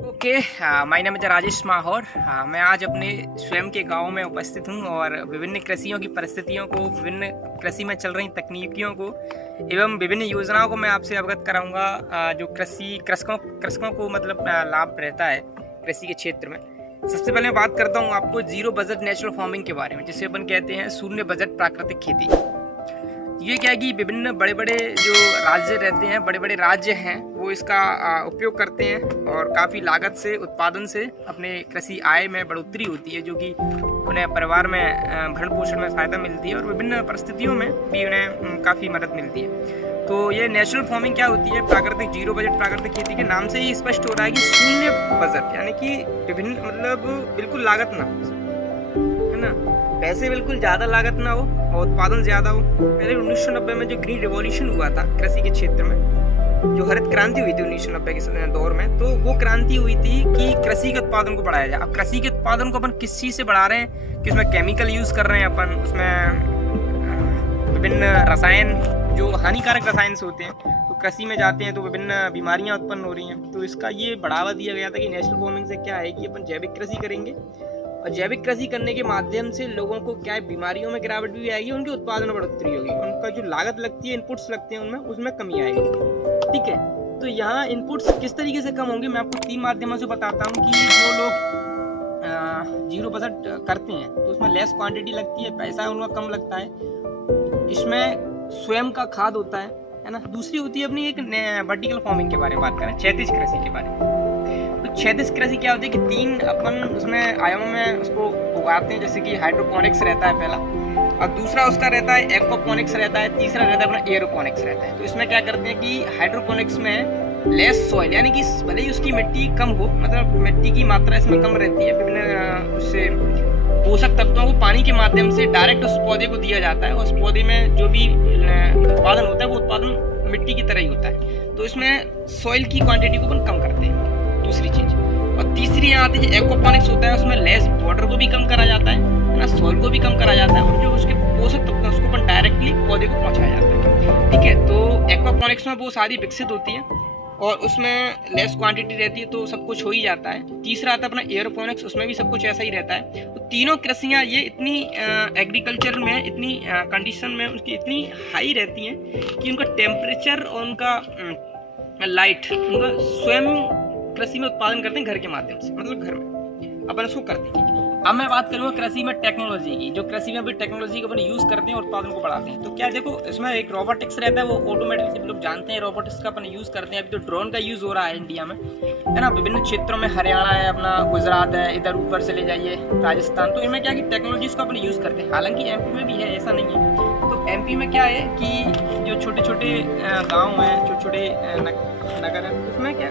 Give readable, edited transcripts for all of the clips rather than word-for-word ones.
Okay, my name is Rajesh Mahaur. मैं आज अपने स्वयं के गांव में उपस्थित हूं और विभिन्न कृषियों की परिस्थितियों को, विभिन्न कृषि में चल रही तकनीकियों को एवं विभिन्न योजनाओं को मैं आपसे अवगत कराऊंगा। जो कृषकों को मतलब लाभ रहता है कृषि के क्षेत्र में। सबसे पहले मैं बात करता हूं आपको जीरो बजट नेचुरल फार्मिंग के बारे में, जिसे अपन कहते हैं शून्य बजट प्राकृतिक खेती। ये क्या है कि विभिन्न बड़े बड़े जो राज्य रहते हैं, बड़े बड़े राज्य हैं, वो इसका उपयोग करते हैं और काफ़ी लागत से, उत्पादन से अपने कृषि आय में बढ़ोतरी होती है, जो कि उन्हें परिवार में भरण पोषण में सहायता मिलती है और विभिन्न परिस्थितियों में भी उन्हें काफ़ी मदद मिलती है। तो ये नेचुरल फार्मिंग क्या होती है? प्राकृतिक जीरो बजट प्राकृतिक खेती के नाम से ही स्पष्ट हो रहा है कि शून्य बजट, यानी कि विभिन्न मतलब बिल्कुल लागत ना हो, है ना, पैसे बिल्कुल ज़्यादा लागत ना हो और उत्पादन ज़्यादा हो। पहले 1990 में जो ग्रीन रिवॉल्यूशन हुआ था कृषि के क्षेत्र में, जो हरित क्रांति हुई थी 1990 के दौर में, तो वो क्रांति हुई थी कि कृषि के उत्पादन को बढ़ाया जाए। अब कृषि के उत्पादन को अपन किस चीज़ से बढ़ा रहे हैं कि उसमें केमिकल यूज़ कर रहे हैं अपन, उसमें विभिन्न रसायन जो हानिकारक रसायन से होते हैं, तो कृषि में जाते हैं तो विभिन्न बीमारियां उत्पन्न हो रही हैं। तो इसका ये बढ़ावा दिया गया था कि नेचुरल फार्मिंग से क्या है कि अपन जैविक कृषि करेंगे और जैविक कृषि करने के माध्यम से लोगों को क्या है, बीमारियों में गिरावट भी आएगी, उनके उत्पादन में बढ़ोतरी होगी, उनका जो लागत लगती है, इनपुट्स लगते हैं उसमें कमी आएगी। ठीक है, तो यहाँ इनपुट्स किस तरीके से कम होंगे, मैं आपको 3 माध्यमों से बताता हूँ कि जो लोग जीरो बजट करते हैं तो उसमें लेस क्वांटिटी लगती है, पैसा उनका कम लगता है, इसमें स्वयं का खाद होता है ना। दूसरी होती है अपनी एक वर्टिकल फार्मिंग के बारे में बात करें, क्षैतिज कृषि के बारे में। तो क्षैतिज कृषि क्या होती है कि 3 अपन उसमें आयामों में उसको उगाते हैं, जैसे कि हाइड्रोपोनिक्स रहता है पहला, और दूसरा उसका रहता है एक्वापोनिक्स रहता है, तीसरा रहता है अपना एयरोपोनिक्स रहता है। तो इसमें क्या करते हैं कि हाइड्रोपोनिक्स में लेस सॉइल, यानी कि भले ही उसकी मिट्टी कम हो, मतलब मिट्टी की मात्रा इसमें कम रहती है, विभिन्न उससे पोषक तत्वों को पानी के माध्यम से डायरेक्ट उस पौधे को दिया जाता है और उस पौधे में जो भी उत्पादन होता है वो उत्पादन मिट्टी की तरह ही होता है। तो इसमें सॉइल की क्वांटिटी को अपन कम करते हैं, दूसरी चीज। और तीसरी यहाँ आती है एक्वापोनिक्स होता है, उसमें लेस वाटर को भी कम करा जाता है ना, सॉइल को भी कम करा जाता है, और जो उसके पोषक तत्व है उसको अपन डायरेक्टली पौधे को पहुंचाया जाता है। ठीक है, तो एक्वापोनिक्स में वो सारी विकसित होती है और उसमें लेस क्वांटिटी रहती है, तो सब कुछ हो ही जाता है। तीसरा आता है अपना एयरोपोनिक्स, उसमें भी सब कुछ ऐसा ही रहता है। तो तीनों कृषियाँ ये इतनी एग्रीकल्चर में इतनी कंडीशन में उनकी इतनी हाई रहती हैं कि उनका टेम्परेचर और उनका लाइट, उनका स्वयं कृषि में उत्पादन करते हैं घर के माध्यम से, मतलब घर में अपन उसको करते हैं। अब मैं बात करूँगा कृषि में टेक्नोलॉजी की, जो कृषि में भी टेक्नोलॉजी को अपन यूज़ करते हैं और उत्पादन को बढ़ाते हैं। तो क्या देखो, इसमें एक रोबोटिक्स रहता है, वो ऑटोमेटिक, सब लोग जानते हैं रोबोटिक्स का अपन यूज़ करते हैं। अभी तो ड्रोन का यूज़ हो रहा है इंडिया में, है ना, विभिन्न क्षेत्रों में, हरियाणा है अपना, गुजरात है, इधर ऊपर चले जाइए राजस्थान, तो इनमें क्या कि टेक्नोलॉजीज को अपन यूज़ करते हैं। हालांकि एमपी में भी है, ऐसा नहीं है। तो एमपी में क्या है कि जो छोटे छोटे गाँव हैं, छोटे छोटे नगर हैं, उसमें क्या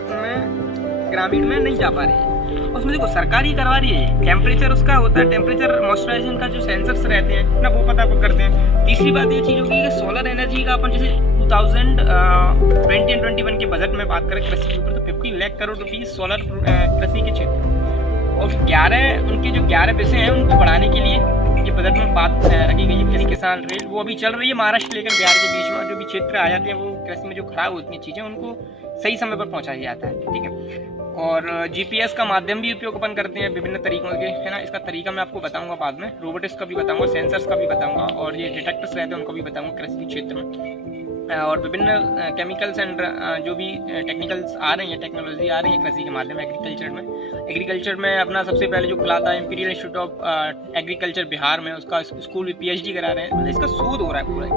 ग्रामीण में नहीं जा पा रहे हैं, उसमें देखो सरकार ही करवा रही है। टेम्परेचर उसका होता है, टेम्परेचर मॉइस्चराइजेशन का जो सेंसर्स रहते हैं ना, वो पता करते हैं। तीसरी बात ये चीज़ होगी कि सोलर एनर्जी का अपन जैसे 2020 एंड 21 के बजट में बात करें कृषि के ऊपर, तो 50 लाख करोड़ रुपीज सोलर कृषि के क्षेत्र, और 11 उनके जो 11 विषय हैं उनको बढ़ाने के लिए ये बजट में बात रखी गई है। कृषि किसान रेल वो अभी चल रही है महाराष्ट्र लेकर बिहार के बीच में, जो भी क्षेत्र आ जाते हैं वो कृषि में जो खराब होती हैं चीज़ें, उनको सही समय पर पहुँचाया जाता है। ठीक है, और जीपीएस का माध्यम भी उपयोग अपन करते हैं विभिन्न तरीकों के, है ना। इसका तरीका मैं आपको बताऊंगा बाद में, रोबोटिक्स का भी बताऊंगा, सेंसर्स का भी बताऊंगा, और ये डिटेक्टर्स रहते हैं उनको भी बताऊंगा कृषि क्षेत्र में। और विभिन्न केमिकल्स एंड जो भी टेक्निकल्स आ रही हैं, टेक्नोलॉजी आ रही है कृषि के माध्यम एग्रीकल्चर में अपना सबसे पहले जो खुला था imperial institute of agriculture Bihar में, उसका स्कूल में PhD करा रहे हैं, मतलब इसका शोध हो रहा है पूरा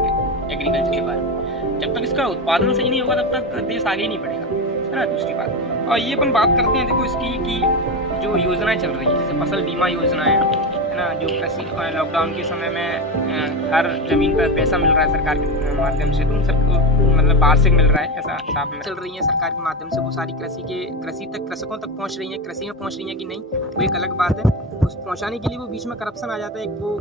एग्रीकल्चर के बारे में। जब तक इसका उत्पादन सही नहीं होगा तब तक देश आगे ही नहीं बढ़ेगा, है ना, दूसरी बात। और ये अपन बात करते हैं देखो इसकी कि जो योजनाएं चल रही हैं, जैसे फसल बीमा योजना है ना, जो कृषि लॉकडाउन के समय में हर जमीन पर पैसा मिल रहा है सरकार के माध्यम से, तो सबको मतलब वार्षिक मिल रहा है, ऐसा हिसाब में चल रही है सरकार के माध्यम से। वो सारी कृषि तक, कृषकों तक पहुंच रही है, कृषि में पहुंच रही है कि नहीं वो एक अलग बात है। उस पहुंचाने के लिए वो बीच में करप्शन आ जाता है, वो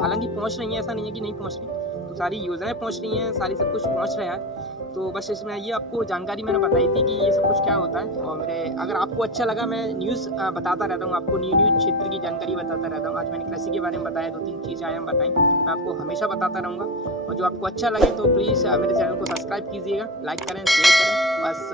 हालांकि पहुंच रही है, ऐसा नहीं है कि नहीं पहुंच रही, तो सारी योजनाएं पहुंच रही हैं, सारी सब कुछ पहुंच रहा है। तो बस इसमें ये आपको जानकारी मैंने बताई थी कि ये सब कुछ क्या होता है। और अगर आपको अच्छा लगा, मैं न्यूज़ बताता रहता हूँ, आपको न्यू क्षेत्र की जानकारी बताता रहता हूँ। आज मैंने कृषि के बारे में बताया, 2-3 चीज़ें आया बताई, मैं आपको हमेशा बताता रहूँगा। और जो आपको अच्छा लगे तो प्लीज़ मेरे चैनल को सब्सक्राइब कीजिएगा, लाइक करें, शेयर करें, बस।